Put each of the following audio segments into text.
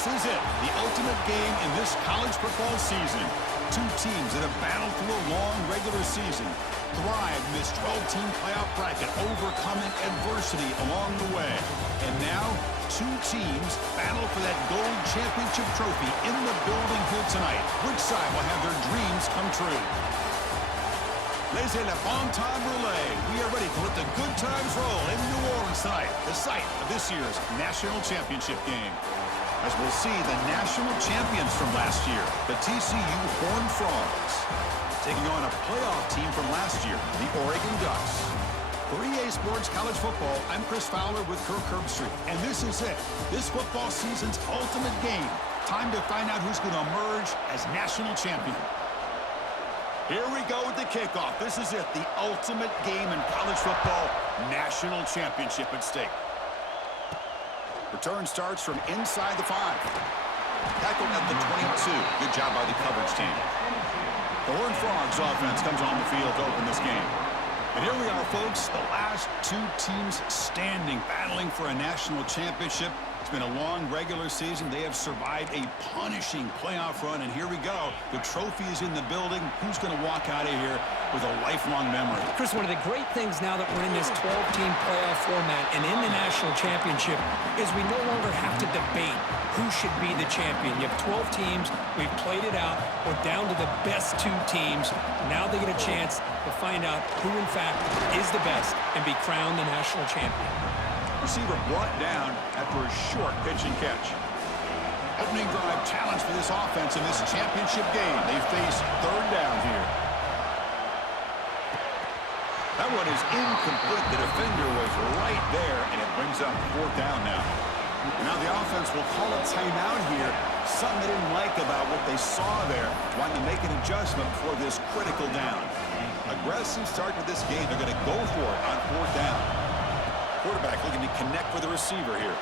This is it, the ultimate game in this college football season. Two teams that have battled through a long regular season, thrived in this 12-team playoff bracket, overcoming adversity along the way. And now, two teams battle for that gold championship trophy in the building here tonight. Which side will have their dreams come true? Laissez le bon temps rouler. We are ready to let the good times roll in New Orleans tonight, the site of this year's national championship game. As we'll see the national champions from last year, the TCU Horned Frogs, taking on a playoff team from last year, the Oregon Ducks. For EA Sports College Football, I'm Chris Fowler with Kirk Herbstreit, and this is it, this football season's ultimate game. Time to find out who's going to emerge as national champion. Here we go with the kickoff. This is it, the ultimate game in college football, national championship at stake. Return starts from inside the 5. Tackled at the 22. Good job by the coverage team. The Horned Frogs offense comes on the field to open this game. And here we are, folks, the last two teams standing, battling for a national championship. It's been a long regular season. They have survived a punishing playoff run, and here we go. The trophy is in the building. Who's going to walk out of here with a lifelong memory? Chris, one of the great things now that we're in this 12-team playoff format and in the national championship is we no longer have to debate who should be the champion. You have 12 teams. We've played it out. We're down to the best two teams. Now they get a chance to find out who, in fact, is the best and be crowned the national champion. Receiver brought down after a short pitch and catch. Opening drive challenge for this offense in this championship game. They face third down here. That one is incomplete. The defender was right there, and it brings up fourth down now. And now the offense will call a timeout here. Something they didn't like about what they saw there. Wanting to make an adjustment for this critical down. Aggressive start to this game. They're going to go for it on fourth down. Quarterback looking to connect with the receiver here.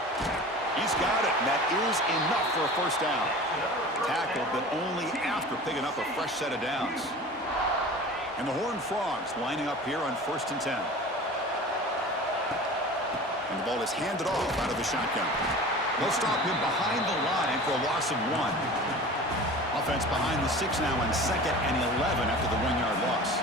He's got it, and that is enough for a first down. Tackled, but only after picking up a fresh set of downs. And the Horned Frogs lining up here on 1st and 10. And the ball is handed off out of the shotgun. They'll stop him behind the line for a loss of 1. Offense behind the 6 now on 2nd and 11 after the 1-yard loss.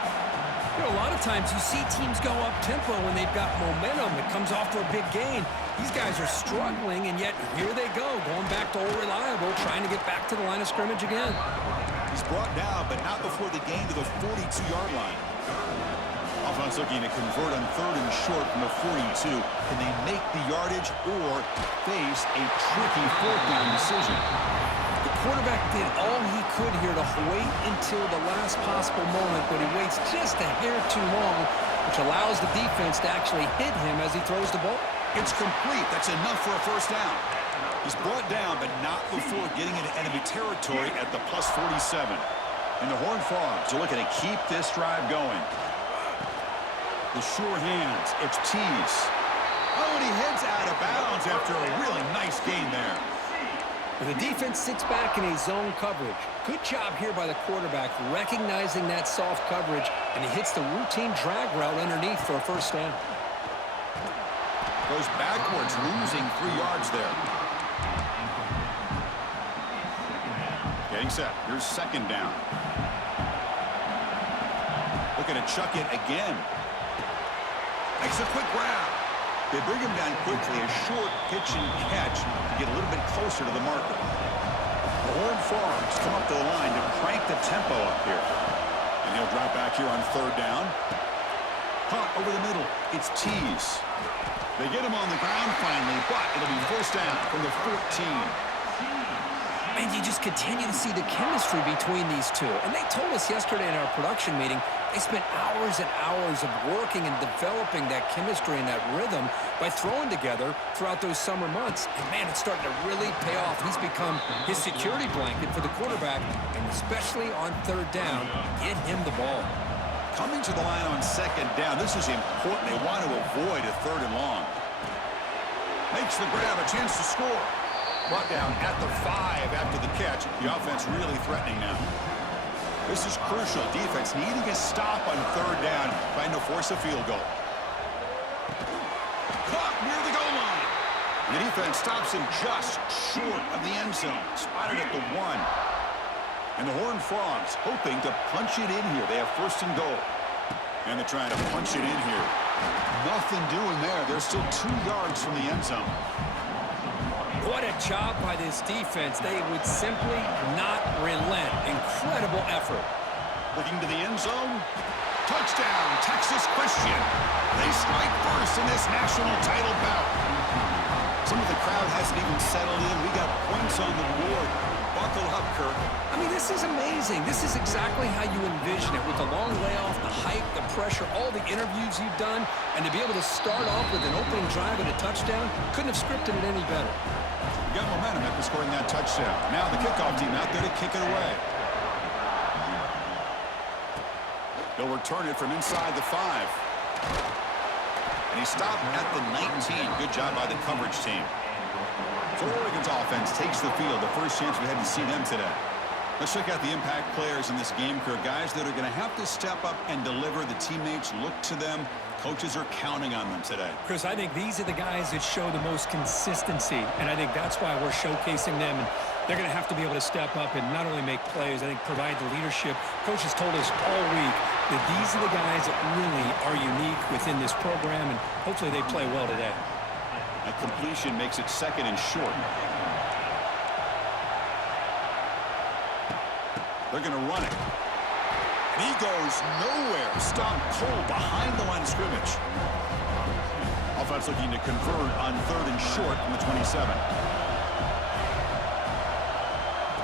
You know, a lot of times you see teams go up-tempo when they've got momentum. It comes off for a big gain. These guys are struggling, and yet here they go, going back to old reliable, trying to get back to the line of scrimmage again. He's brought down, but not before the gain to the 42-yard line. Offense looking to convert on 3rd and short from the 42. Can they make the yardage or face a tricky 4th down decision? The quarterback did all he could here to wait until the last possible moment, but he waits just a hair too long, which allows the defense to actually hit him as he throws the ball. It's complete. That's enough for a first down. He's brought down, but not before getting into enemy territory at the plus 47. And the Horned Frogs are looking to keep this drive going. The sure hands. It's Tease. Oh, and he heads out of bounds after a really nice gain there. The defense sits back in a zone coverage. Good job here by the quarterback, recognizing that soft coverage, and he hits the routine drag route underneath for a first down. Goes backwards, losing 3 yards there. Getting set. Here's 2nd down. Looking to chuck it again. Makes a quick grab. They bring him down quickly, a short pitch and catch to get a little bit closer to the marker. The Horned Frogs come up to the line to crank the tempo up here. And he'll drop back here on 3rd down. Caught over the middle. It's Tease. They get him on the ground finally, but it'll be first down from the 14. And you just continue to see the chemistry between these two. And they told us yesterday in our production meeting, they spent hours and hours of working and developing that chemistry and that rhythm by throwing together throughout those summer months. And, man, it's starting to really pay off. He's become his security blanket for the quarterback, and especially on 3rd down, get him the ball. Coming to the line on 2nd down, this is important. They want to avoid a 3rd and long. Makes the grab, a chance to score. Brought down at the 5 after the catch. The offense really threatening now. This is crucial. Defense needing a stop on 3rd down, trying to force a field goal. Caught near the goal line. The defense stops him just short of the end zone. Spotted at the 1. And the Horned Frogs hoping to punch it in here. They have first and goal. And they're trying to punch it in here. Nothing doing there. They're still 2 yards from the end zone. What a job by this defense. They would simply not relent. Incredible effort. Looking to the end zone. Touchdown, Texas Christian. They strike first in this national title bout. Some of the crowd hasn't even settled in. We got points on the board. Buckle up, Kirk. I mean, this is amazing. This is exactly how you envision it, with the long layoff, the hype, the pressure, all the interviews you've done, and to be able to start off with an opening drive and a touchdown, couldn't have scripted it any better. We got momentum after scoring that touchdown. Now the kickoff team out there to kick it away. They'll return it from inside the 5. And he stopped at the 19. Good job by the coverage team. So Oregon's offense takes the field. The first chance we had to see them today. Let's check out the impact players in this game, Kirk. Guys that are going to have to step up and deliver. The teammates look to them. Coaches are counting on them today. Chris, I think these are the guys that show the most consistency, and I think that's why we're showcasing them. And they're going to have to be able to step up and not only make plays, I think provide the leadership. Coaches told us all week that these are the guys that really are unique within this program, and hopefully they play well today. A completion makes it second and short. They're going to run it. And he goes nowhere. Stopped cold behind the line of scrimmage. Offense looking to convert on third and short from the 27.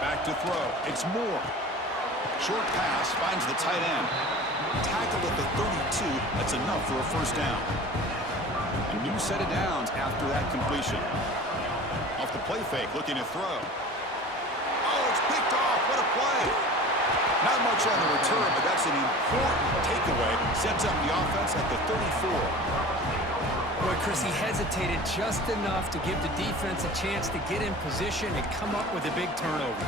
Back to throw. It's Moore. Short pass finds the tight end. Tackled at the 32. That's enough for a first down. A new set of downs after that completion. Off the play fake, looking to throw. Oh, it's picked off. What a play. Not much on the return, but that's an important takeaway. Sets up the offense at the 34. Boy, Chris, he hesitated just enough to give the defense a chance to get in position and come up with a big turnover.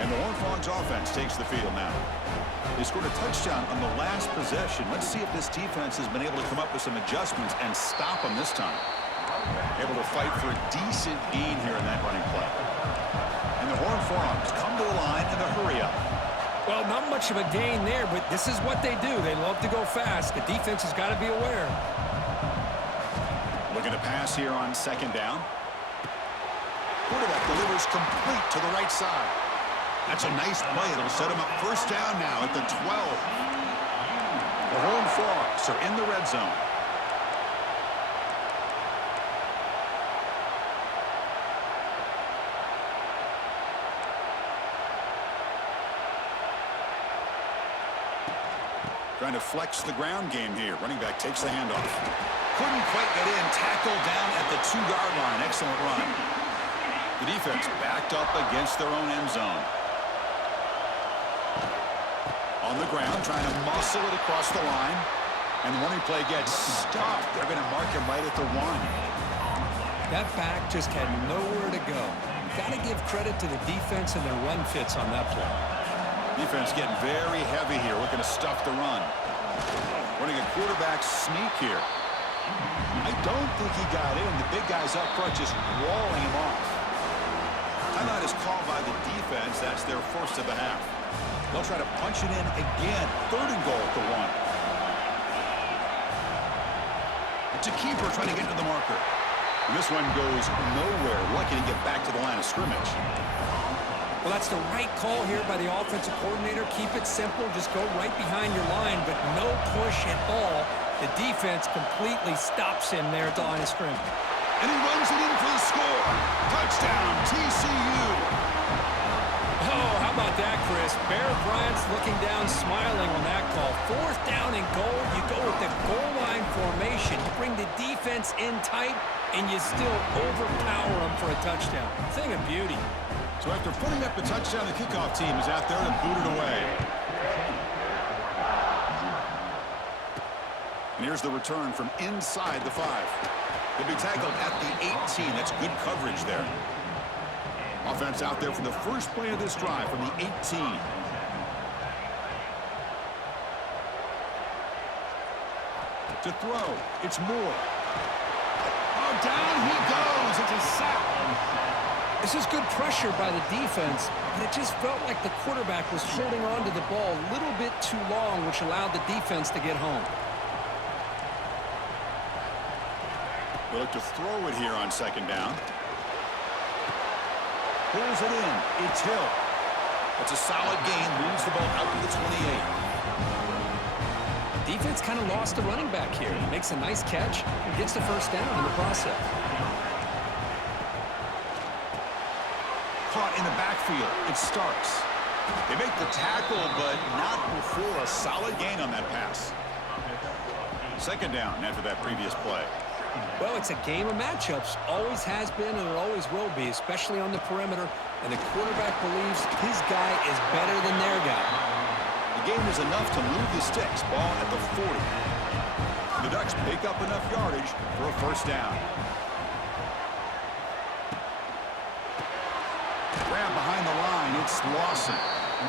And the Horned Frogs offense takes the field now. They scored a touchdown on the last possession. Let's see if this defense has been able to come up with some adjustments and stop them this time. Able to fight for a decent gain here in that running play. And the Horned Frogs come to the line in a hurry up. Well, not much of a gain there, but this is what they do. They love to go fast. The defense has got to be aware. Looking to pass here on second down. Quarterback delivers complete to the right side. That's a nice play. It'll set him up first down now at the 12. The Horned Frogs are in the red zone. Trying to flex the ground game here. Running back takes the handoff. Couldn't quite get in. Tackled down at the 2-yard line. Excellent run. The defense backed up against their own end zone. On the ground, trying to muscle it across the line. And the running play gets stopped. They're going to mark him right at the 1. That back just had nowhere to go. Got to give credit to the defense and their run fits on that play. Defense getting very heavy here, looking to stuff the run. Running a quarterback sneak here. I don't think he got in. The big guys up front just walling him off. Timeout is called by the defense. That's their first of the half. They'll try to punch it in again. Third and goal at the 1. It's a keeper trying to get to the marker. And this one goes nowhere. Lucky to get back to the line of scrimmage. Well, that's the right call here by the offensive coordinator. Keep it simple. Just go right behind your line, but no push at all. The defense completely stops him there at the line of scrimmage. And he runs it in for the score. Touchdown, TCU. Oh, how about that, Chris? Bear Bryant's looking down, smiling on that call. Fourth down and goal. You go with the goal line formation. You bring the defense in tight, and you still overpower them for a touchdown. Thing of beauty. So after putting up the touchdown, the kickoff team is out there to boot it away. And here's the return from inside the 5. They'll be tackled at the 18. That's good coverage there. Offense out there for the first play of this drive from the 18. To throw, it's Moore. down he goes. It's a sack. This is good pressure by the defense, but it just felt like the quarterback was holding on to the ball a little bit too long, which allowed the defense to get home. They look to throw it here on second down. Pulls it in. It's Hill. It's a solid gain. Moves the ball out to the 28. Defense kind of lost the running back here. Makes a nice catch and gets the first down in the process. Caught in the backfield. It starts. They make the tackle, but not before a solid gain on that pass. Second down after that previous play. Well, it's a game of matchups. Always has been and it always will be, especially on the perimeter. And the quarterback believes his guy is better than their guy. The gain is enough to move the sticks. Ball at the 40. The Ducks pick up enough yardage for a first down. Grab behind the line. It's Lawson.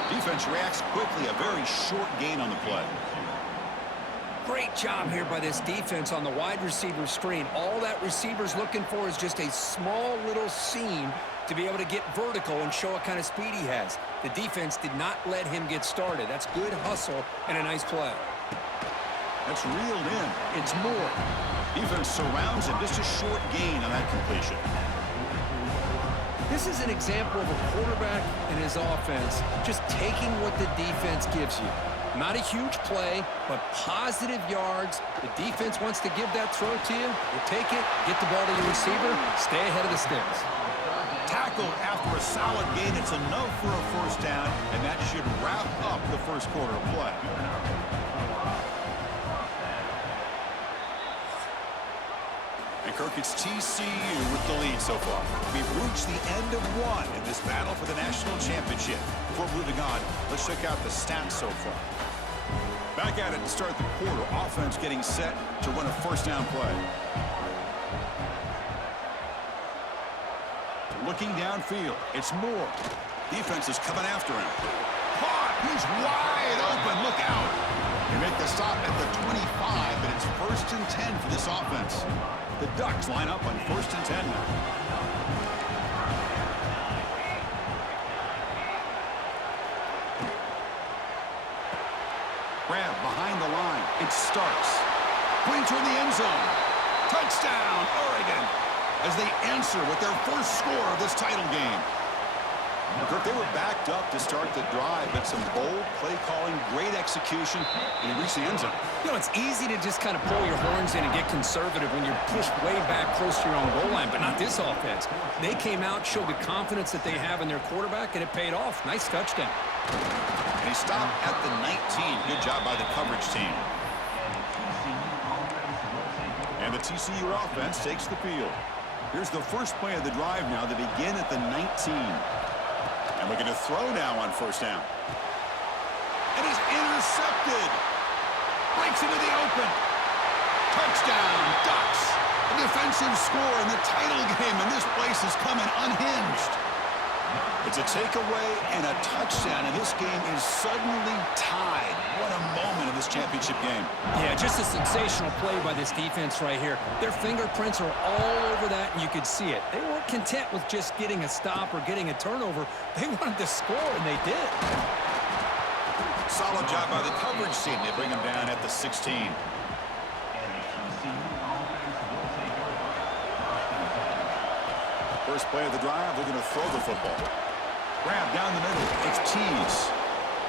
Defense reacts quickly. A very short gain on the play. Great job here by this defense on the wide receiver screen. All that receiver's looking for is just a small little seam to be able to get vertical and show what kind of speed he has. The defense did not let him get started. That's good hustle and a nice play. That's reeled in. It's Moore. Defense surrounds him. Just a short gain on that completion. This is an example of a quarterback and his offense just taking what the defense gives you. Not a huge play, but positive yards. The defense wants to give that throw to you. You take it, get the ball to your receiver, stay ahead of the sticks. Tackled after a solid gain. It's enough for a first down, and that should wrap up the first quarter of play. And Kirk, it's TCU with the lead so far. We've reached the end of one in this battle for the national championship. Before moving on, let's check out the stats so far. Back at it to start the quarter. Offense getting set to run a first down play. Looking downfield. It's Moore. Defense is coming after him. Caught. He's wide open. Look out. They make the stop at the 25, but it's 1st and 10 for this offense. The Ducks line up on 1st and 10 now. Grab behind the line. It starts. Pointer in the end zone. Touchdown, Oregon, as they answer with their first score of this title game. Kirk, they were backed up to start the drive, but some bold play calling, great execution, and they reached the end zone. You know, it's easy to just kind of pull your horns in and get conservative when you're pushed way back close to your own goal line, but not this offense. They came out, showed the confidence that they have in their quarterback, and it paid off. Nice touchdown. And he stopped at the 19. Good job by the coverage team. And the TCU offense takes the field. Here's the first play of the drive now. They begin at the 19. And looking to throw now on first down. And he's intercepted. Breaks into the open. Touchdown, Ducks. A defensive score in the title game, and this place is coming unhinged. It's a takeaway and a touchdown, and this game is suddenly tied. What a moment in this championship game. Yeah, just a sensational play by this defense right here. Their fingerprints are all over that, and you could see it. They weren't content with just getting a stop or getting a turnover. They wanted to score, and they did. Solid job by the coverage team. They bring him down at the 16. First play of the drive, they're going to throw the football. Grab down the middle. It's Tees.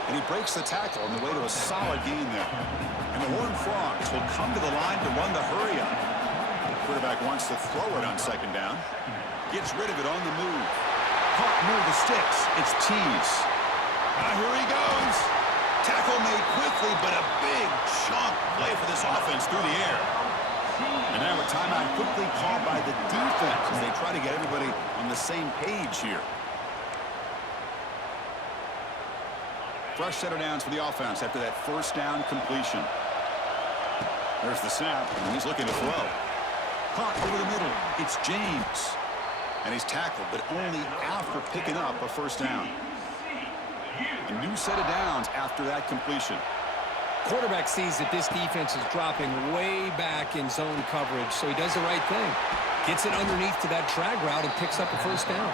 And he breaks the tackle on the way to a solid gain there. And the Horned Frogs will come to the line to run the hurry up. The quarterback wants to throw it on second down. Gets rid of it on the move. Caught near the sticks. It's Tees. Here he goes. Tackle made quickly, but a big chunk play for this offense through the air. And now a timeout quickly called by the defense as they try to get everybody on the same page here. Fresh set of downs for the offense after that first down completion. There's the snap, and he's looking to throw. Caught over the middle. It's James. And he's tackled, but only after picking up a first down. A new set of downs after that completion. Quarterback sees that this defense is dropping way back in zone coverage, so he does the right thing. Gets it underneath to that drag route and picks up a first down.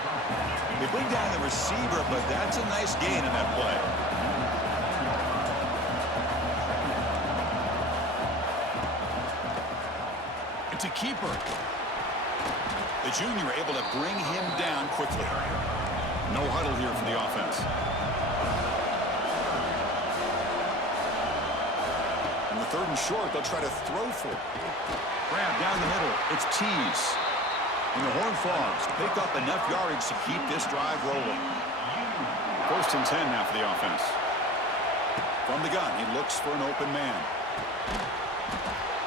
They bring down the receiver, but that's a nice gain in that play. It's a keeper. The junior able to bring him down quickly. No huddle here for the offense. On the 3rd and short, they'll try to throw for it. Grab down the middle. It's Tease. And the Horned Frogs pick up enough yardage to keep this drive rolling. 1st and 10 now for the offense. From the gun, he looks for an open man.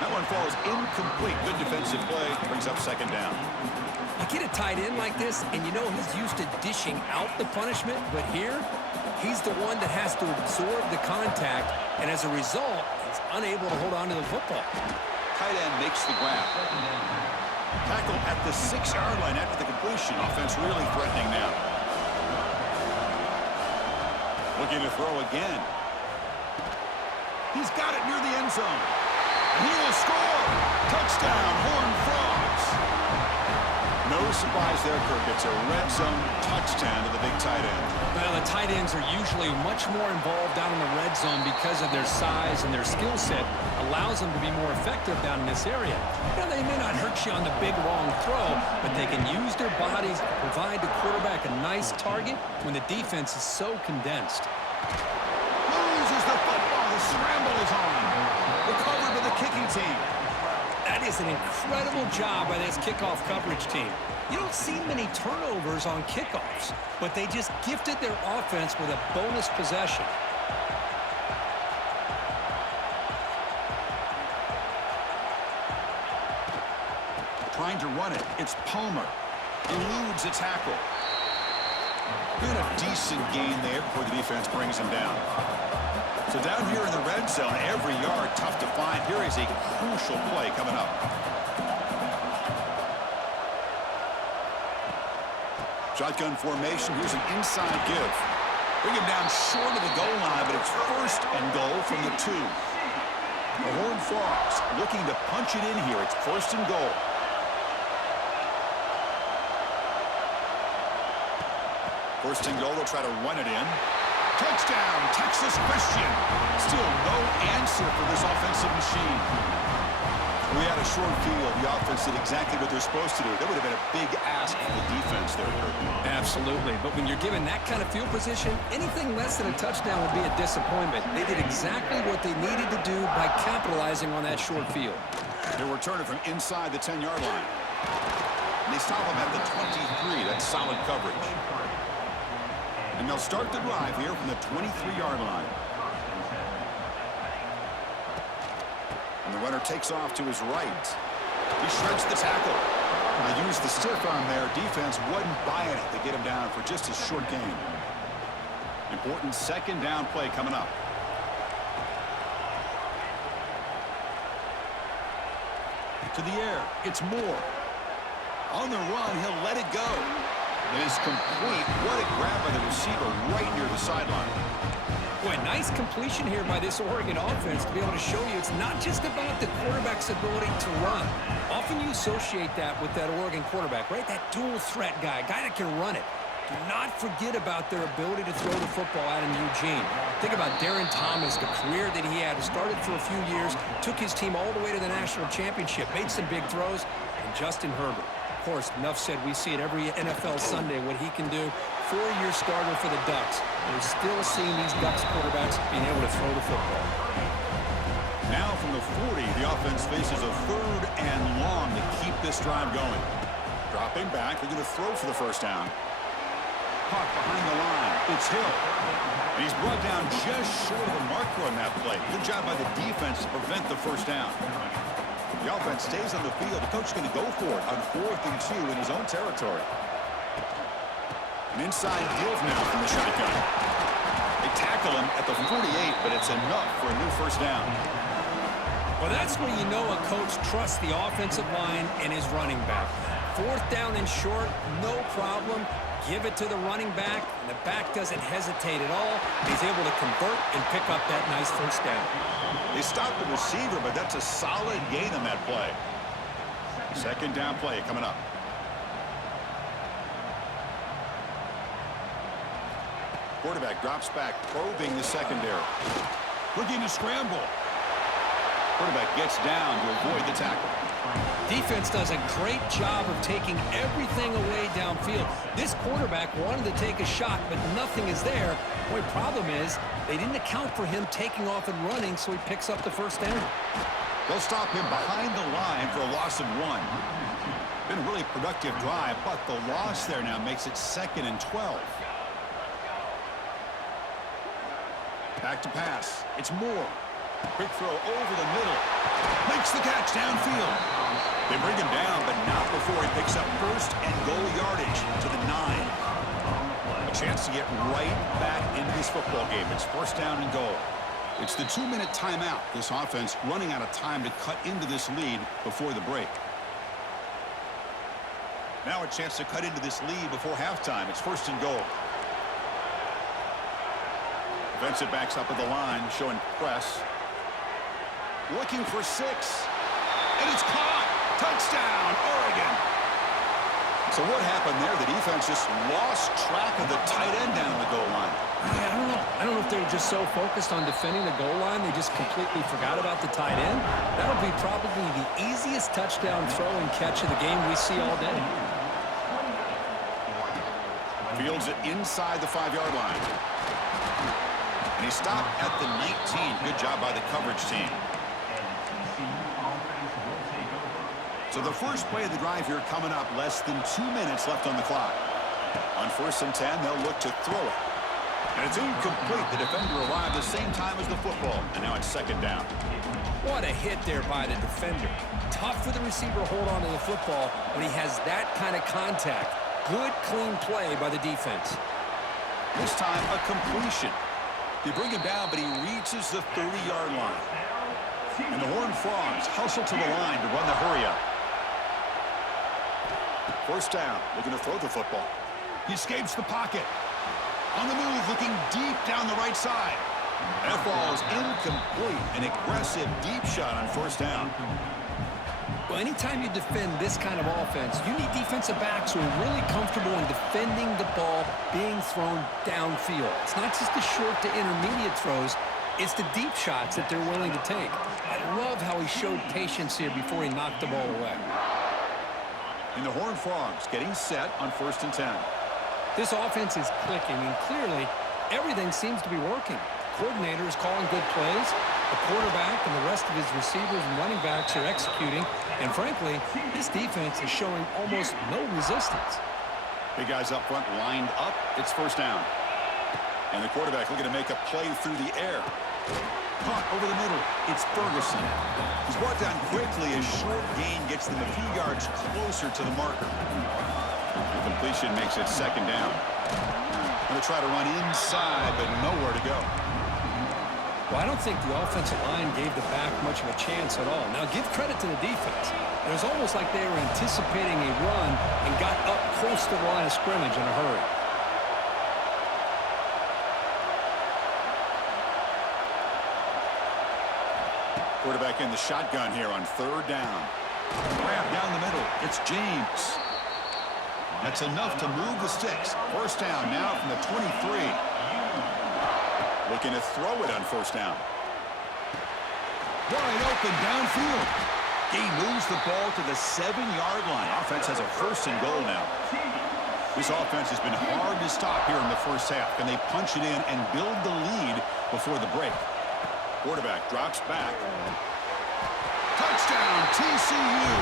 That one falls incomplete. Good defensive play. Brings up 2nd down. You get a tight end like this, and you know he's used to dishing out the punishment, but here, he's the one that has to absorb the contact, and as a result, he's unable to hold on to the football. Tight end makes the grab. Tackle at the 6-yard line after the completion. Offense really threatening now. Looking to throw again. He's got it near the end zone. And he will score. Touchdown, Horned Frogs. No surprise there, Kirk. It's a red zone touchdown to the big tight end. Well, the tight ends are usually much more involved down in the red zone because of their size and their skill set allows them to be more effective down in this area. Now, they may not hurt you on the big, long throw, but they can use their bodies to provide the quarterback a nice target when the defense is so condensed. Loses the football. The scramble is on. Recovered by the kicking team. That is an incredible job by this kickoff coverage team. You don't see many turnovers on kickoffs, but they just gifted their offense with a bonus possession. Trying to run it. It's Palmer. Eludes a tackle. Good, a decent gain there before the defense brings him down. So down here in the red zone, every yard tough to find. Here is a crucial play coming up. Shotgun formation. Here's an inside give. Bring him down short of the goal line, but it's 1st and goal from the 2. The Horned Frogs looking to punch it in here. It's 1st and goal. First and goal, they'll try to run it in. Touchdown, Texas Christian. Still no answer for this offensive machine. We had a short field. The offense did exactly what they're supposed to do. That would have been a big ask for the defense there, Kirk. Absolutely, but when you're given that kind of field position, anything less than a touchdown would be a disappointment. They did exactly what they needed to do by capitalizing on that short field. They'll return it from inside the 10-yard line. And they stop him at the 23. That's solid coverage. And they'll start the drive here from the 23-yard line. And the runner takes off to his right. He shreds the tackle. They used the stiff arm there. Defense wasn't buying it to get him down for just a short gain. Important 2nd down play coming up. To the air. It's Moore. On the run, he'll let it go. It is complete. What a grab by the receiver right near the sideline. Boy, nice completion here by this Oregon offense to be able to show you it's not just about the quarterback's ability to run. Often you associate that with that Oregon quarterback, right? That dual threat guy that can run it. Do not forget about their ability to throw the football out in Eugene. Think about Darren Thomas, the career that he had. Started for a few years, took his team all the way to the national championship, made some big throws, and Justin Herbert. Of course, enough said, we see it every NFL Sunday what he can do. 4-year starter for the Ducks. We're still seeing these Ducks quarterbacks being able to throw the football. Now from the 40, the offense faces a 3rd and long to keep this drive going. Dropping back, they're going to throw for the 1st down. Caught behind the line. It's Hill. And he's brought down just short of the marker on that play. Good job by the defense to prevent the 1st down. The offense stays on the field. The coach is going to go for it on 4th and 2 in his own territory. An inside give now from the shotgun. They tackle him at the 48, but it's enough for a new 1st down. Well, that's where you know a coach trusts the offensive line and his running back. 4th down and short, no problem. Give it to the running back, and the back doesn't hesitate at all. He's able to convert and pick up that nice 1st down. They stopped the receiver, but that's a solid gain on that play. Second down play coming up. Quarterback drops back, probing the secondary. Looking to scramble. Quarterback gets down to avoid the tackle. Defense does a great job of taking everything away downfield. This quarterback wanted to take a shot, but nothing is there. The only problem is they didn't account for him taking off and running, so he picks up the first down. They'll stop him behind the line for a loss of 1. Been a really productive drive, but the loss there now makes it 2nd and 12. Back to pass. It's Moore. Quick throw over the middle. Makes the catch downfield. They bring him down, but not before he picks up first and goal yardage to the 9. A chance to get right back into this football game. It's first down and goal. It's the 2-minute timeout. This offense running out of time to cut into this lead before the break. Now a chance to cut into this lead before halftime. It's first and goal. Defensive backs up at the line, showing press. Looking for 6. And it's caught. Touchdown, Oregon. So what happened there? The defense just lost track of the tight end down the goal line. I don't know if they were just so focused on defending the goal line, they just completely forgot about the tight end. That'll be probably the easiest touchdown throw and catch of the game we see all day. Fields it inside the 5-yard line. And he stopped at the 19. Good job by the coverage team. So the first play of the drive here coming up, less than 2 minutes left on the clock. On first and 10, they'll look to throw it. And it's incomplete. The defender arrived the same time as the football. And now it's second down. What a hit there by the defender. Tough for the receiver to hold on to the football when he has that kind of contact. Good, clean play by the defense. This time, a completion. They bring him down, but he reaches the 30-yard line. And the Horned Frogs hustle to the line to run the hurry-up. First down, looking to throw the football. He escapes the pocket. On the move, looking deep down the right side. That ball is incomplete. An aggressive deep shot on first down. Well, anytime you defend this kind of offense, you need defensive backs who are really comfortable in defending the ball being thrown downfield. It's not just the short to intermediate throws. It's the deep shots that they're willing to take. I love how he showed patience here before he knocked the ball away. And the Horned Frogs getting set on first and 10. This offense is clicking, and clearly everything seems to be working. Coordinator is calling good plays. The quarterback and the rest of his receivers and running backs are executing. And frankly, this defense is showing almost no resistance. Big guys up front lined up. It's first down. And the quarterback looking to make a play through the air. Caught over the middle. It's Ferguson. He's brought down quickly as short gain gets them a few yards closer to the marker. The completion makes it second down. Going to try to run inside, but nowhere to go. Well, I don't think the offensive line gave the back much of a chance at all. Now, give credit to the defense. It was almost like they were anticipating a run and got up close to the line of scrimmage in a hurry. Quarterback in the shotgun here on third down. Grab down the middle. It's James. That's enough to move the sticks. First down now from the 23. Looking to throw it on first down. Wide open downfield. He moves the ball to the 7-yard line. Offense has a first and goal now. This offense has been hard to stop here in the first half. Can they punch it in and build the lead before the break? Quarterback drops back. Touchdown, TCU.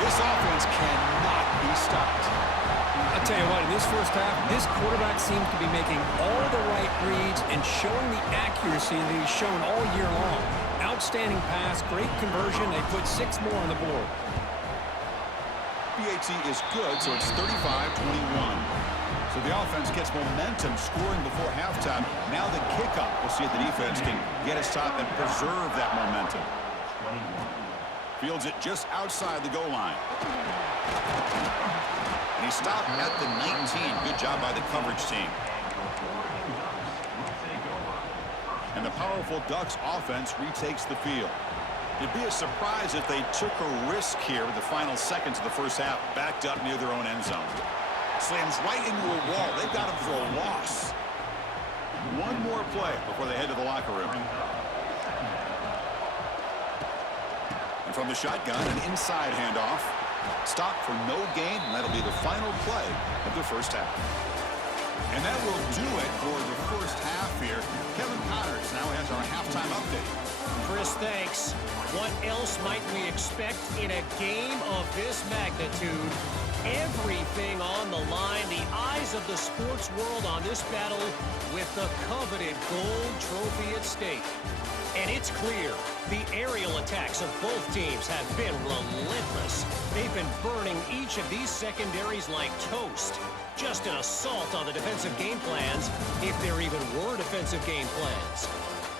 This offense cannot be stopped. I'll tell you what, in this first half, this quarterback seems to be making all the right reads and showing the accuracy that he's shown all year long. Outstanding pass, great conversion. They put 6 more on the board. BAT is good, so it's 35-21. So the offense gets momentum scoring before halftime. Now the kickoff. We'll see if the defense can get a stop and preserve that momentum. Fields it just outside the goal line. And he stopped at the 19. Good job by the coverage team. And the powerful Ducks offense retakes the field. It'd be a surprise if they took a risk here with the final seconds of the first half, backed up near their own end zone. Slams right into a wall. They've got him for a loss. One more play before they head to the locker room. And from the shotgun, an inside handoff. Stop for no gain, and that'll be the final play of the first half. And that will do it for the first half here. Kevin Connors now has our halftime update. Chris, thanks. What else might we expect in a game of this magnitude? Everything on the line, the eyes of the sports world on this battle with the coveted gold trophy at stake. And it's clear, the aerial attacks of both teams have been relentless. They've been burning each of these secondaries like toast. Just an assault on the defensive game plans, if there even were defensive game plans.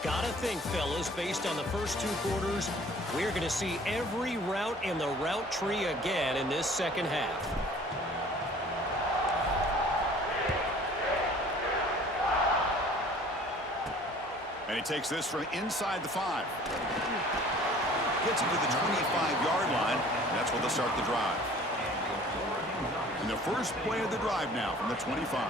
Gotta think, fellas, based on the first 2 quarters, we're going to see every route in the route tree again in this second half. And he takes this from inside the 5. Gets him to the 25-yard line. That's where they'll start the drive. And the first play of the drive now from the 25.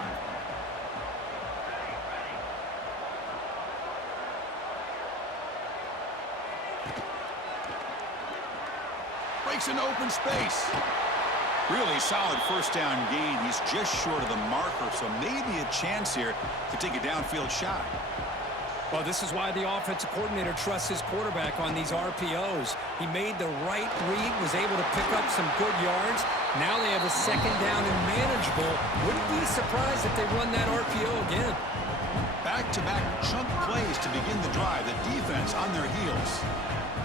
Breaks into open space. Really solid first down gain. He's just short of the marker, so maybe a chance here to take a downfield shot. Well, this is why the offensive coordinator trusts his quarterback on these RPOs. He made the right read, was able to pick up some good yards. Now they have a second down and manageable. Wouldn't be surprised if they run that RPO again. Back-to-back chunk plays to begin the drive. The defense on their heels.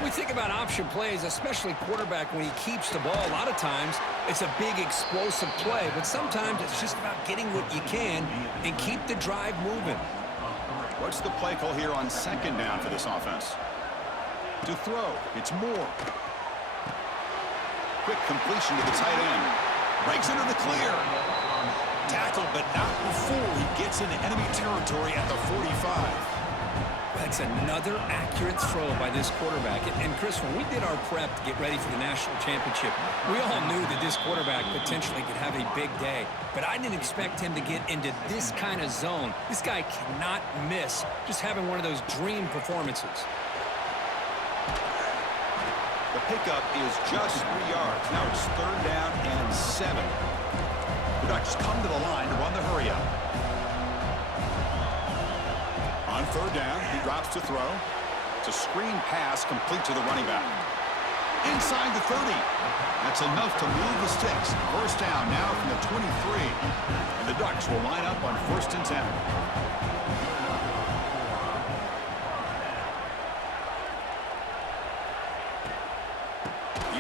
We think about option plays, especially quarterback when he keeps the ball. A lot of times, it's a big explosive play, but sometimes it's just about getting what you can and keep the drive moving. What's the play call here on second down for this offense? To throw, it's Moore. Quick completion to the tight end. Breaks into the clear. Tackled, but not before he gets into enemy territory at the 45. That's another accurate throw by this quarterback. And Chris, when we did our prep to get ready for the national championship, we all knew that this quarterback potentially could have a big day. But I didn't expect him to get into this kind of zone. This guy cannot miss, just having one of those dream performances. The pickup is just 3 yards. Now it's third down and 7. The Ducks come to the line to run the hurry up. On third down, he drops to throw. It's a screen pass complete to the running back. Inside the 30. That's enough to move the sticks. First down now from the 23. And the Ducks will line up on 1st and 10.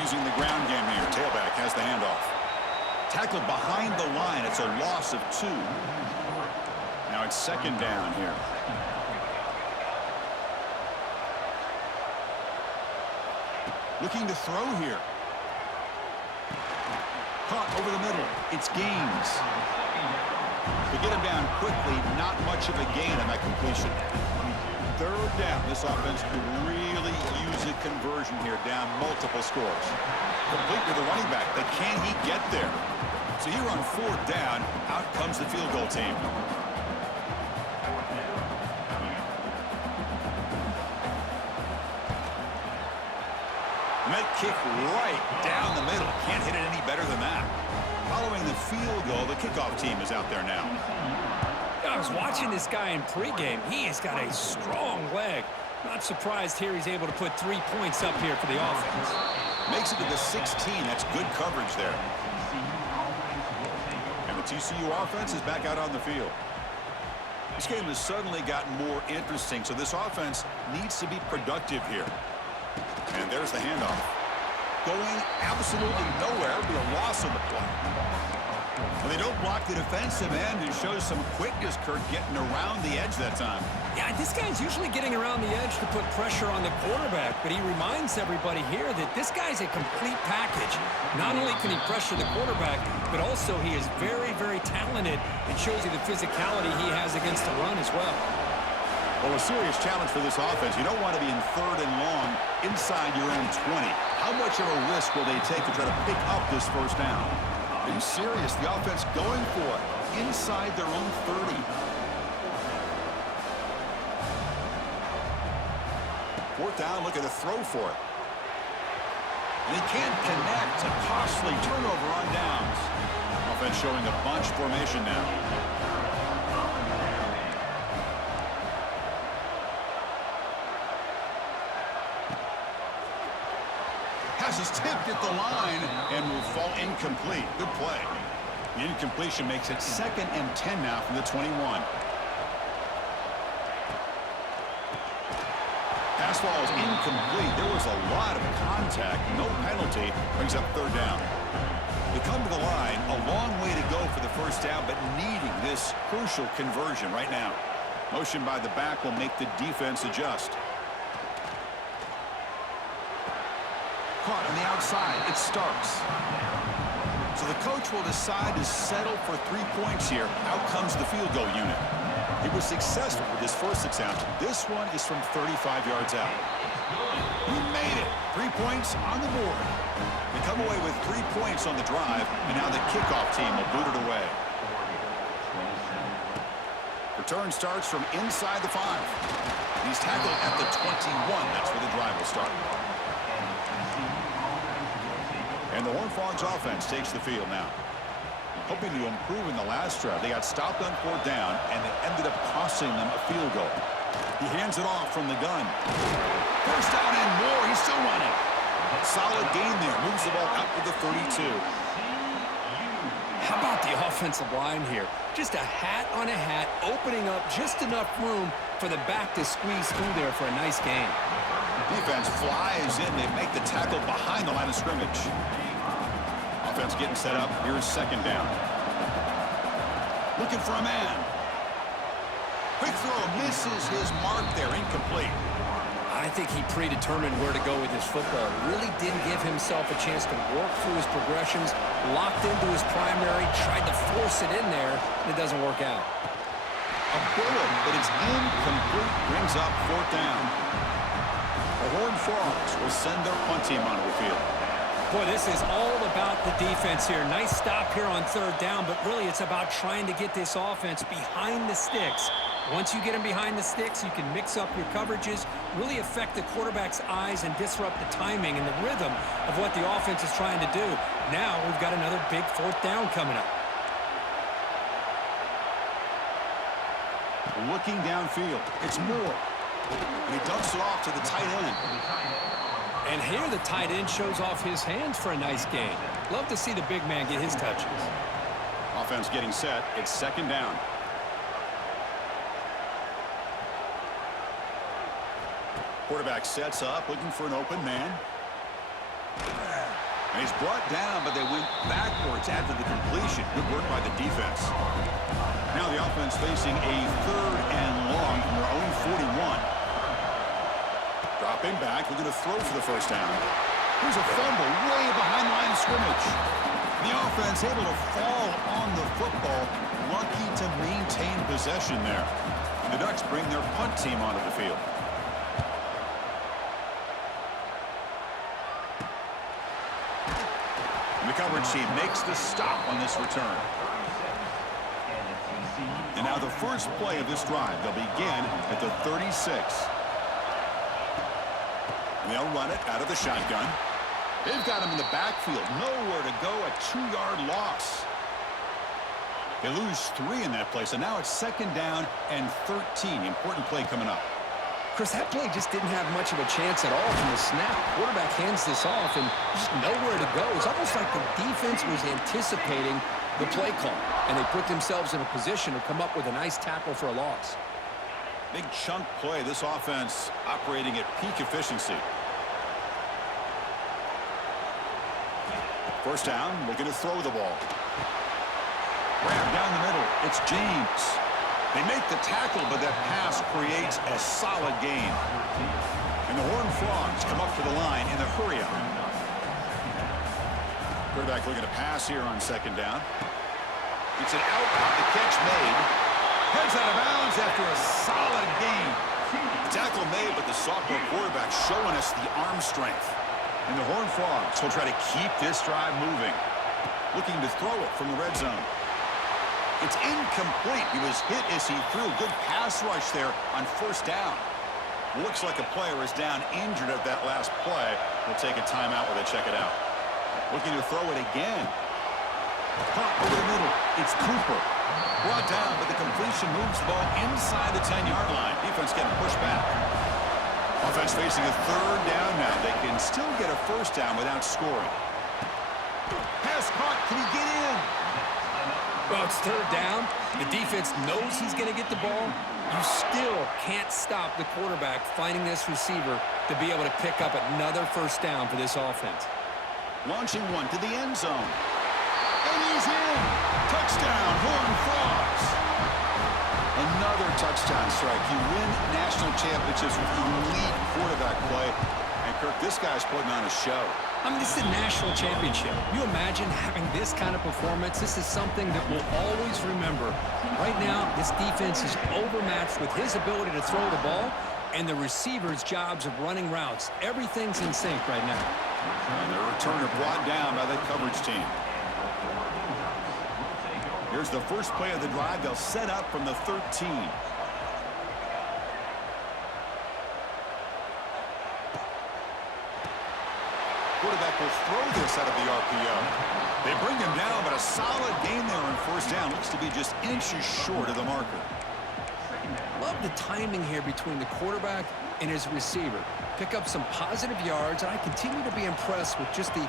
Using the ground game here. Tailback has the handoff. Tackled behind the line. It's a loss of 2. Now it's second down here. Looking to throw here. Caught over the middle. It's Gaines. To get him down quickly, not much of a gain on that completion. Third down. This offense could really use a conversion here, down multiple scores. Complete to the running back, but can he get there? So here on fourth down, out comes the field goal team. That kick right down the middle. Can't hit it any better than that. Following the field goal, the kickoff team is out there now. I was watching this guy in pregame. He has got a strong leg. Not surprised here he's able to put 3 points up here for the offense. Makes it to the 16. That's good coverage there. And the TCU offense is back out on the field. This game has suddenly gotten more interesting, so this offense needs to be productive here. And there's the handoff. Going absolutely nowhere. It'll be a loss on the play. And they don't block the defensive end and shows some quickness, Kurt, getting around the edge that time. Yeah, this guy's usually getting around the edge to put pressure on the quarterback, but he reminds everybody here that this guy's a complete package. Not only can he pressure the quarterback, but also he is very, very talented and shows you the physicality he has against the run as well. Well, a serious challenge for this offense. You don't want to be in 3rd and long inside your own 20. How much of a risk will they take to try to pick up this first down? Are you serious? The offense going for it inside their own 30. 4th down, looking to throw for it. And he can't connect. A costly turnover on downs. Offense showing a bunch formation now. Pass is tipped at the line and will fall incomplete. Good play. The incompletion makes it 2nd and 10 now from the 21. Pass ball is incomplete. There was a lot of contact. No penalty. Brings up 3rd down. They come to the line. A long way to go for the first down, but needing this crucial conversion right now. Motion by the back will make the defense adjust. Caught on the outside. It's Starks. So the coach will decide to settle for 3 points here. Out comes the field goal unit. He was successful with his first attempt. This one is from 35 yards out. He made it. 3 points on the board. They come away with 3 points on the drive, and now the kickoff team will boot it away. Return starts from inside the 5. He's tackled at the 21. That's where the drive will start. And the Horned Frogs offense takes the field now. Hoping to improve in the last drive. They got stopped on 4th down, and it ended up costing them a field goal. He hands it off from the gun. First down and more. He's still running. Solid gain there. Moves the ball out to the 32. How about the offensive line here? Just a hat on a hat, opening up just enough room for the back to squeeze through there for a nice gain. Defense flies in. They make the tackle behind the line of scrimmage. Offense getting set up. Here's 2nd down. Looking for a man. Quick throw. Misses his mark there. Incomplete. I think he predetermined where to go with his football. Really didn't give himself a chance to work through his progressions. Locked into his primary. Tried to force it in there, and it doesn't work out. A bullet, but it's incomplete. Brings up 4th down. The Horned Frogs will send their punt team onto the field. Boy, this is all about the defense here. Nice stop here on 3rd down, but really it's about trying to get this offense behind the sticks. Once you get them behind the sticks, you can mix up your coverages, really affect the quarterback's eyes and disrupt the timing and the rhythm of what the offense is trying to do. Now we've got another big 4th down coming up. Looking downfield. It's Moore. And he dumps it off to the tight end. And here the tight end shows off his hands for a nice gain. Love to see the big man get his touches. Offense getting set. It's 2nd down. Quarterback sets up, looking for an open man. And he's brought down, but they went backwards after the completion. Good work by the defense. Now the offense facing a 3rd and long from their own 41. Dropping back, looking to throw for the first down. Here's a fumble way behind the line of scrimmage. The offense able to fall on the football, lucky to maintain possession there. The Ducks bring their punt team onto the field. The coverage team makes the stop on this return. And now the first play of this drive. They'll begin at the 36. And they'll run it out of the shotgun. They've got him in the backfield. Nowhere to go. A 2-yard loss. They lose 3 in that play. So now it's 2nd down and 13. Important play coming up. Chris, that play just didn't have much of a chance at all from the snap. Quarterback hands this off and just nowhere to go. It's almost like the defense was anticipating the play call, and they put themselves in a position to come up with a nice tackle for a loss. Big chunk play. This offense operating at peak efficiency. First down, looking to throw the ball. Grab down the middle. It's James. They make the tackle, but that pass creates a solid gain. And the Horned Frogs come up to the line in a hurry-up. Quarterback looking to pass here on 2nd down. It's an out route. The catch made. Heads out of bounds after a solid gain. Tackle made, but the sophomore quarterback showing us the arm strength. And the Horned Frogs will try to keep this drive moving. Looking to throw it from the red zone. It's incomplete. He was hit as he threw. Good pass rush there on first down. Looks like a player is down injured at that last play. We'll take a timeout while they check it out. Looking to throw it again. Caught over the middle. It's Cooper. Brought down, but the completion moves the ball inside the 10-yard line. Defense getting pushed back. Offense facing a third down now. They can still get a first down without scoring. Pass caught. Can he get in? Well, it's third down. The defense knows he's going to get the ball. You still can't stop the quarterback finding this receiver to be able to pick up another first down for this offense. Launching one to the end zone. And he's in. Touchdown, Horned Frogs. Another touchdown strike. You win national championships with elite quarterback play. And, Kirk, this guy's putting on a show. I mean, this is a national championship. You imagine having this kind of performance? This is something that we'll always remember. Right now, this defense is overmatched with his ability to throw the ball and the receivers' jobs of running routes. Everything's in sync right now. And the returner brought down by the coverage team. Here's the first play of the drive. They'll set up from the 13. Quarterback will throw this out of the RPO. They bring him down, but a solid gain there on first down. Looks to be just inches short of the marker. Love the timing here between the quarterback and his receiver. Pick up some positive yards, and I continue to be impressed with just the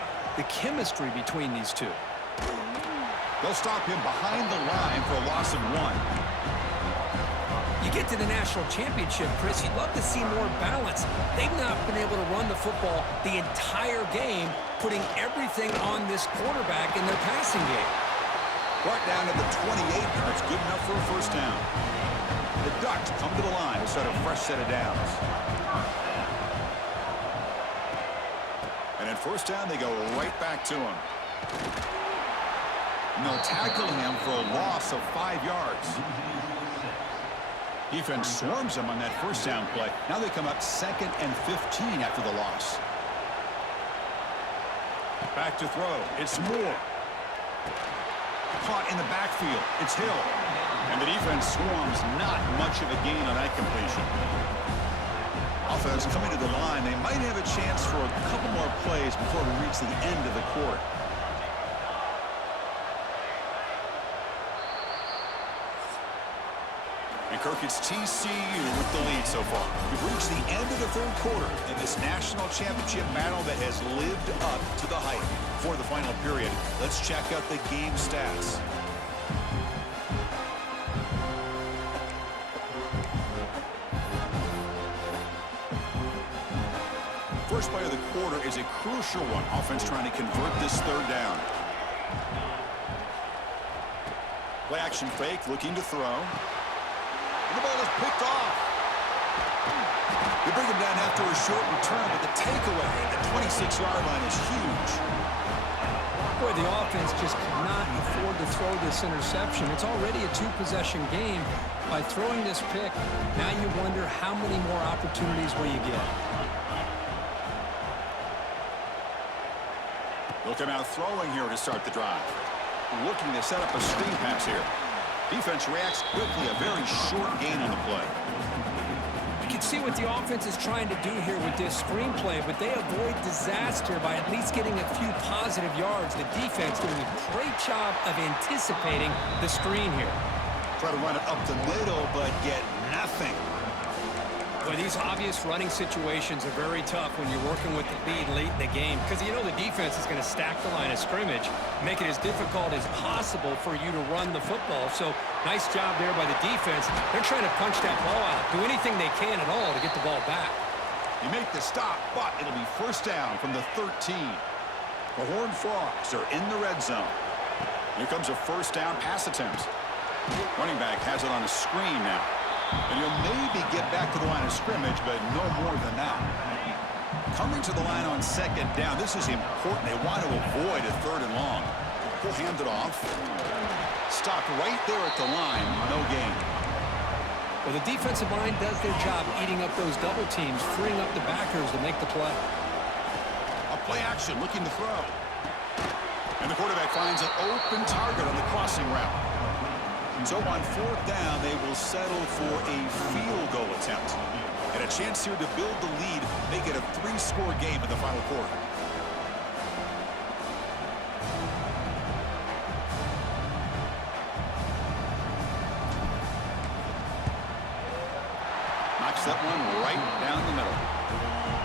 chemistry between these two. They'll stop him behind the line for a loss of 1. You get to the national championship, Chris, you'd love to see more balance. They've not been able to run the football the entire game, putting everything on this quarterback in their passing game. Brought down to the 28. That's good enough for a first down. The Ducks come to the line to set a fresh set of downs. And at first down, they go right back to him. And they'll tackle him for a loss of 5 yards. Defense swarms him on that first down play. Now they come up 2nd and 15 after the loss. Back to throw. It's Moore. Caught in the backfield. It's Hill. And the defense swarms. Not much of a gain on that completion. Offense coming to the line. They might have a chance for a couple more plays before we reach the end of the quarter. And Kirk, it's TCU with the lead so far. We've reached the end of the third quarter in this national championship battle that has lived up to the hype. For the final period, let's check out the game stats. First play of the quarter is a crucial one. Offense trying to convert this third down. Play action fake, looking to throw. The ball is picked off. They bring him down after a short return, but the takeaway at the 26-yard line is huge. Boy, the offense just cannot afford to throw this interception. It's already a two-possession game. By throwing this pick, now you wonder how many more opportunities will you get. They'll come out throwing here to start the drive. Looking to set up a screen pass here. Defense reacts quickly, a very short gain on the play. You can see what the offense is trying to do here with this screenplay, but they avoid disaster by at least getting a few positive yards. The defense doing a great job of anticipating the screen here. Try to run it up the middle, but get nothing. Well, these obvious running situations are very tough when you're working with the lead late in the game because you know the defense is going to stack the line of scrimmage, make it as difficult as possible for you to run the football. So nice job there by the defense. They're trying to punch that ball out, do anything they can at all to get the ball back. You make the stop, but it'll be first down from the 13. The Horned Frogs are in the red zone. Here comes a first down pass attempt. Running back has it on a screen now. And he'll maybe get back to the line of scrimmage, but no more than that. Coming to the line on second down, this is important. They want to avoid a third and long. He'll hand it off. Stopped right there at the line, no gain. Well, the defensive line does their job eating up those double teams, freeing up the backers to make the play. A play action looking to throw. And the quarterback finds an open target on the crossing route. So on fourth down, they will settle for a field goal attempt. And a chance here to build the lead, make it a 3-score game in the final quarter. Knocks that one right down the middle.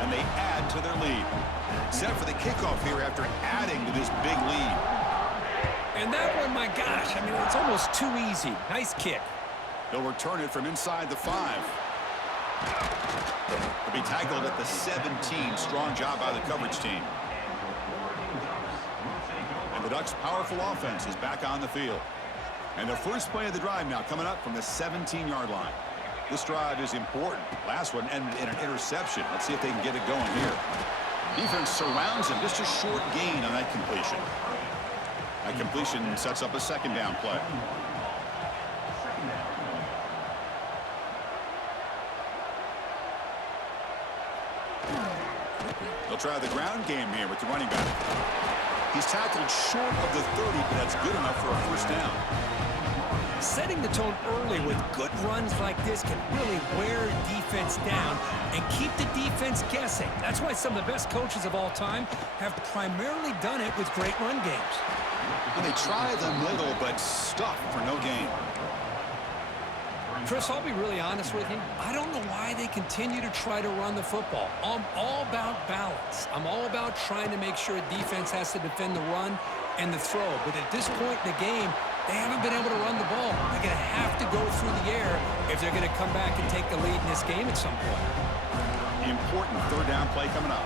And they add to their lead. Set for the kickoff here after adding to this big lead. And that one, my gosh, I mean, it's almost too easy. Nice kick. They'll return it from inside the 5. They'll be tackled at the 17. Strong job by the coverage team. And the Ducks' powerful offense is back on the field. And the first play of the drive now coming up from the 17-yard line. This drive is important. Last one ended in an interception. Let's see if they can get it going here. Defense surrounds him. Just a short gain on that completion. That completion sets up a second down play. They'll try the ground game here with the running back. He's tackled short of the 30, but that's good enough for a first down. Setting the tone early with good runs like this can really wear defense down and keep the defense guessing. That's why some of the best coaches of all time have primarily done it with great run games. And they try the middle, but stuff for no gain. Chris, I'll be really honest with you. I don't know why they continue to try to run the football. I'm all about balance. I'm all about trying to make sure defense has to defend the run and the throw. But at this point in the game, they haven't been able to run the ball. They're going to have to go through the air if they're going to come back and take the lead in this game at some point. Important third down play coming up.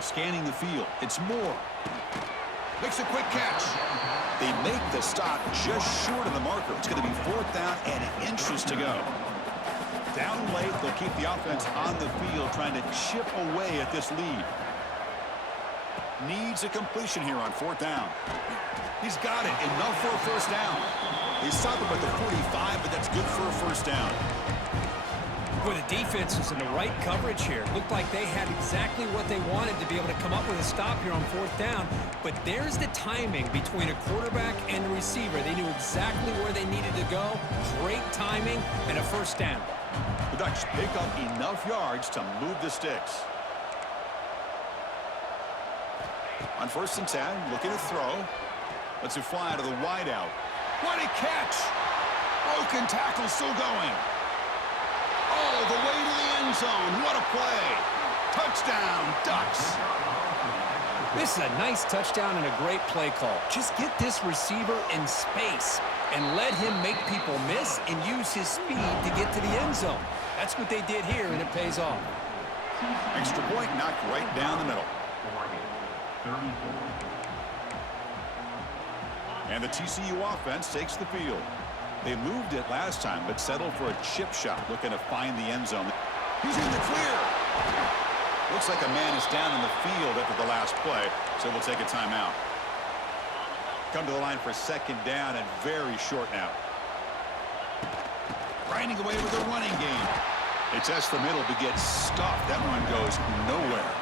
Scanning the field. It's Moore. Makes a quick catch. They make the stop just short of the marker. It's going to be fourth down and inches to go. Down late, they'll keep the offense on the field trying to chip away at this lead. Needs a completion here on fourth down. He's got it. Enough for a first down. They stop him at the 45, but that's good for a first down. Boy, the defense is in the right coverage here. Looked like they had exactly what they wanted to be able to come up with a stop here on fourth down. But there's the timing between a quarterback and the receiver. They knew exactly where they needed to go. Great timing and a first down. The Ducks pick up enough yards to move the sticks. On 1st and 10, looking to throw. Lets it fly out of the wideout. What a catch! Broken tackle still going. All the way to the end zone. What a play. Touchdown, Ducks. This is a nice touchdown and a great play call. Just get this receiver in space and let him make people miss and use his speed to get to the end zone. That's what they did here, and it pays off. Extra point knocked right down the middle. And the TCU offense takes the field. They moved it last time, but settled for a chip shot, looking to find the end zone. He's in the clear. Looks like a man is down in the field after the last play, so we'll take a timeout. Come to the line for second down and very short now. Grinding away with a running game. They test the middle to get stuffed. That one goes nowhere.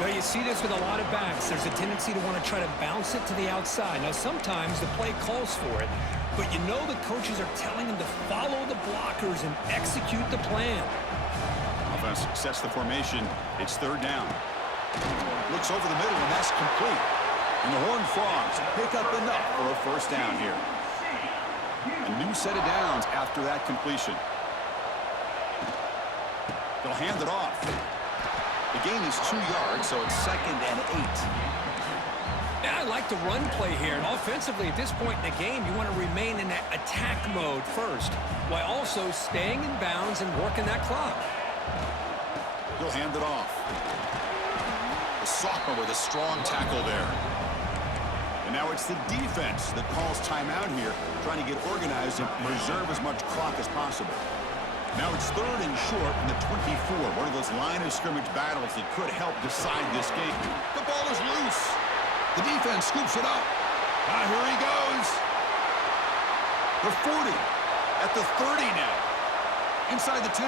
Well, you see this with a lot of backs. There's a tendency to want to try to bounce it to the outside. Now, sometimes the play calls for it, but you know the coaches are telling them to follow the blockers and execute the plan. Offense sets the formation. It's third down. Looks over the middle, and that's complete. And the Horned Frogs pick up enough for a first down here. A new set of downs after that completion. They'll hand it off. The gain is 2 yards, so it's 2nd and 8. And I like the run play here. And offensively, at this point in the game, you want to remain in that attack mode first, while also staying in bounds and working that clock. He'll hand it off. The sophomore with a strong tackle there. And now it's the defense that calls timeout here, trying to get organized and preserve as much clock as possible. Now it's third and short from the 24. One of those line of scrimmage battles that could help decide this game. The ball is loose. The defense scoops it up. Here he goes. The 40. At the 30 now. Inside the 10.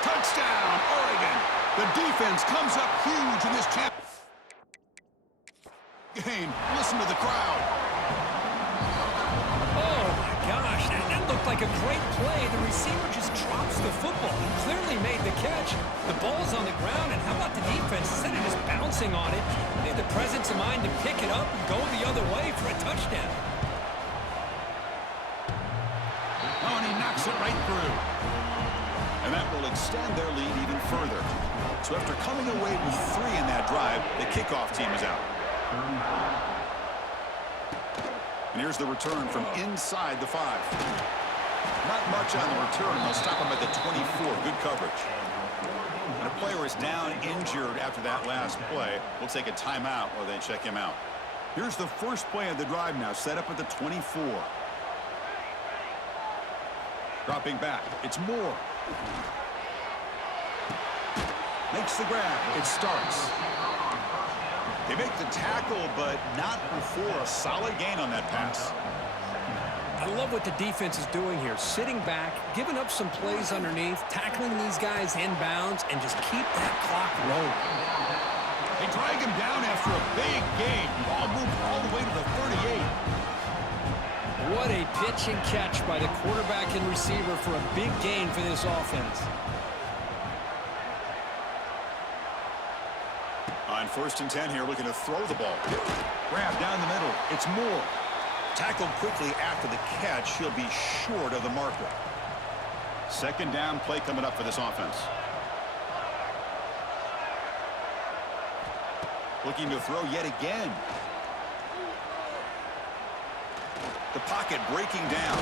Touchdown, Oregon. The defense comes up huge in this game. Listen to the crowd. Oh, my gosh. That looked like a great play. The receiver just drops the football. He clearly made the catch. The ball's on the ground, and how about the defense? Instead of just bouncing on it, they had the presence of mind to pick it up and go the other way for a touchdown. Oh, and he knocks it right through. And that will extend their lead even further. So after coming away with 3 in that drive, the kickoff team is out. And here's the return from inside the 5. Not much on the return. They'll stop him at the 24. Good coverage. And a player is down injured after that last play. We'll take a timeout while they check him out. Here's the first play of the drive now, set up at the 24. Dropping back. It's Moore. Makes the grab. It starts. They make the tackle, but not before a solid gain on that pass. I love what the defense is doing here. Sitting back, giving up some plays underneath, tackling these guys inbounds, and just keep that clock rolling. They drag him down after a big gain. Ball moved all the way to the 38. What a pitch and catch by the quarterback and receiver for a big gain for this offense. On 1st and 10 here, looking to throw the ball. Grab down the middle. It's Moore. Tackled quickly after the catch. He'll be short of the marker. 2nd down play coming up for this offense. Looking to throw yet again. The pocket breaking down.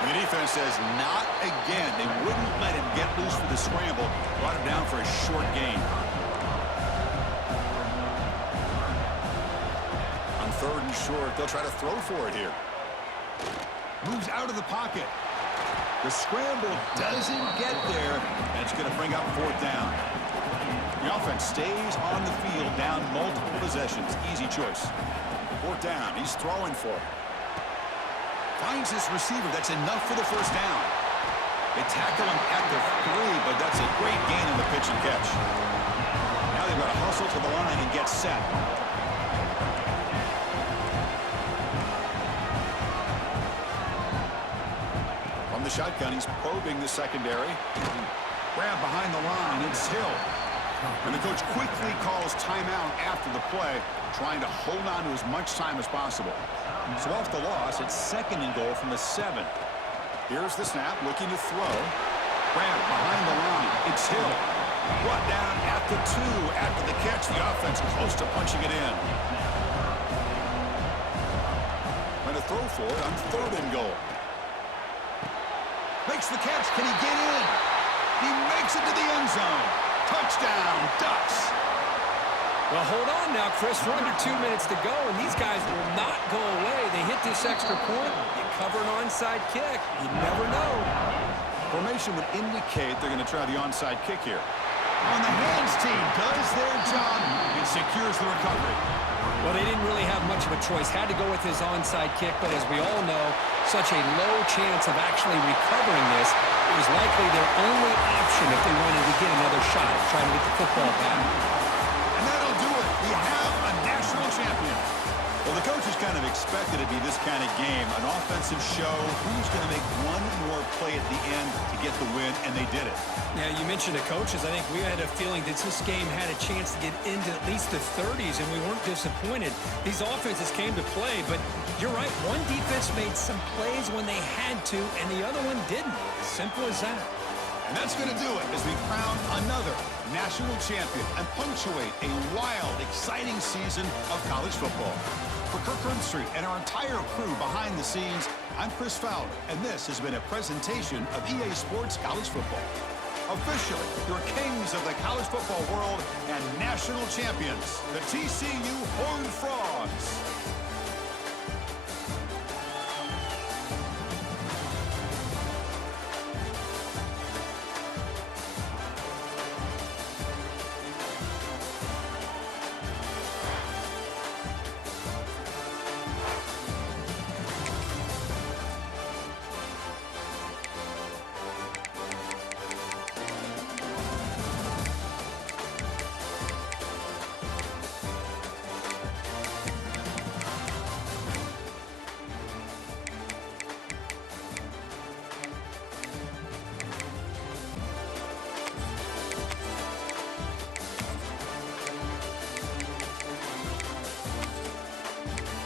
And the defense says not again. They wouldn't let him get loose for the scramble. Brought him down for a short gain. On 3rd and short, they'll try to throw for it here. Moves out of the pocket. The scramble doesn't get there, and it's going to bring up 4th down. The offense stays on the field, down multiple possessions. Easy choice. 4th down. He's throwing for it. Finds his receiver. That's enough for the 1st down. They tackle him at the 3, but that's a great gain on the pitch and catch. Now they've got to hustle to the line and get set. From the shotgun, he's probing the secondary. Grab behind the line. It's Hill. And the coach quickly calls timeout after the play, trying to hold on to as much time as possible. So off the loss, it's 2nd and goal from the 7. Here's the snap, looking to throw. Grab behind the line. It's Hill. Brought down at the 2 after the catch. The offense close to punching it in. Trying to throw for it on 3rd and goal. Makes the catch. Can he get in? He makes it to the end zone. Touchdown, Ducks. Well, hold on now, Chris. We're under 2 minutes to go, and these guys will not go away. They hit this extra point. You cover an onside kick. You never know. Formation would indicate they're going to try the onside kick here. On the hands team does their job and secures the recovery. Well, they didn't really have much of a choice. Had to go with his onside kick, but as we all know, such a low chance of actually recovering this. It was likely their only option if they wanted to get another shot at trying to get the football back. And that'll do it. We have a national champion. Well, the coaches kind of expected it to be this kind of game, an offensive show. Who's going to make one more play at the end to get the win, and they did it. Yeah, you mentioned the coaches. I think we had a feeling that this game had a chance to get into at least the 30s, and we weren't disappointed. These offenses came to play, but you're right. One defense made some plays when they had to, and the other one didn't. Simple as that. And that's going to do it as we crown another national champion and punctuate a wild, exciting season of college football. For Kirk Herbstreit and our entire crew behind the scenes, I'm Chris Fowler, and this has been a presentation of EA Sports College Football. Officially, your kings of the college football world and national champions, the TCU Horned Frogs.